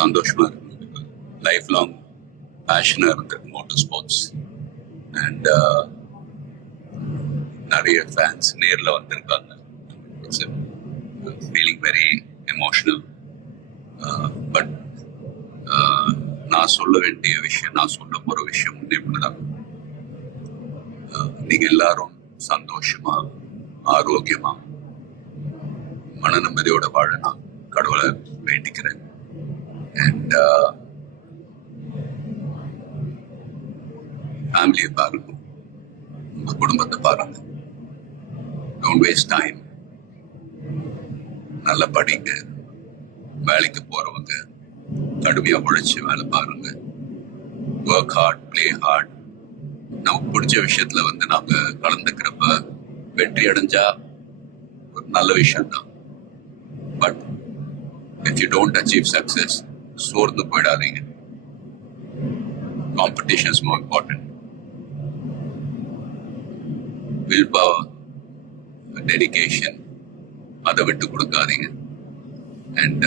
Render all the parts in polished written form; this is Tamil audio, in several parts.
சந்தோஷமா இருக்கு. லைஃப் லாங் பேஷனாக இருந்திருக்கு மோட்டர் ஸ்போர்ட்ஸ். அண்ட் நிறைய ஃபேன்ஸ் நேரில் வந்திருக்காங்க. It's feeling very emotional. But நான் சொல்ல வேண்டிய விஷயம், நான் சொல்ல போகிற விஷயம் ஒன்றேதான். நீங்கள் எல்லாரும் சந்தோஷமா, ஆரோக்கியமா, மன நிம்மதியோட வாழ நான் கடவுளை வேண்டிக்கிறேன். அண்ட் ஃபேமிலியை பாருங்க, உங்க குடும்பத்தை பாருங்க. Don't waste time. நல்லா படிங்க. வேலைக்கு போறவங்க கடுமையா உழைச்சி வேலை பாருங்க. Work hard, play hard. நமக்கு பிடிச்ச விஷயத்துல நாங்க கலந்துக்கிறப்ப வெற்றி அடைஞ்சா ஒரு நல்ல விஷயம் தான். But if you don't achieve success, சோர்ந்து போயிடாதீங்க. Competition is more important. Will power, dedication, அதை விட்டு கொடுக்காதீங்க. And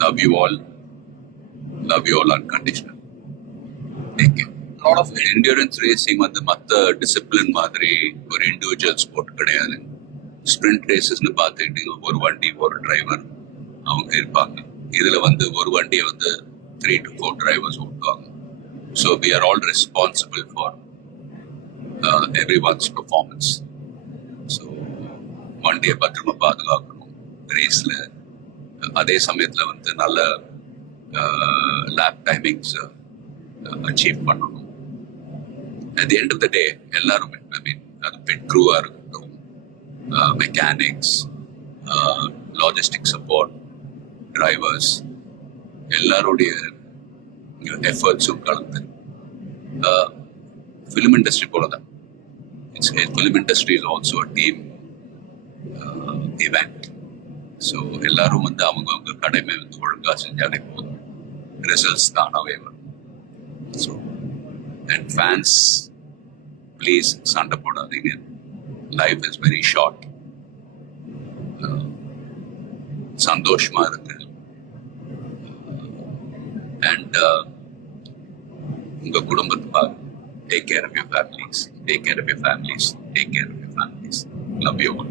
love you all unconditional. Take care. lot of endurance racing மற்ற டிசிப்ளின் மாதிரி ஒரு இண்டிவிஜுவல் ஸ்போர்ட் கிடையாது. ஸ்பிரிண்ட் ரேசஸ்னு பார்த்துக்கிட்டீங்க, ஒரு வண்டி ஒரு டிரைவர் அவங்க இருப்பாங்க. இதுல ஒரு வண்டியை 3 to 4 டிரைவர்ஸ் ஓட்டுவாங்க. So we are all responsible for everyone's performance. So வண்டியை பத்திரமா பாதுகாக்கணும் ரேஸ்ல. அதே சமயத்துல நல்ல லேப் டைமிங்ஸ் அச்சீவ் பண்ணணும். At the end of the day எல்லாருமே, அது பிட் க்ரூவா இருக்கட்டும், மெக்கானிக்ஸ், லாஜிஸ்டிக் சப்போர்ட், டிரைவர்ஸ், எல்லாருடைய எஃபர்ட்ஸும் கலந்து ஃபிலிம் இண்டஸ்ட்ரி போலதான். Film industry is also a team event. So எல்லாரும் அவங்க கடமை ஒழுங்கா செஞ்சாலே போதும், ரிசல்ட்ஸ் தானாவே வரும். ஸோ அண்ட் ஃபேன்ஸ், ப்ளீஸ் சண்டை போடாதீங்க. Life is very short. சந்தோஷமா இருக்கு. அண்ட் உங்க குடும்பத்தை பாருங்க. Take care of your families. Take care of your families. Take care of your families. Love you all.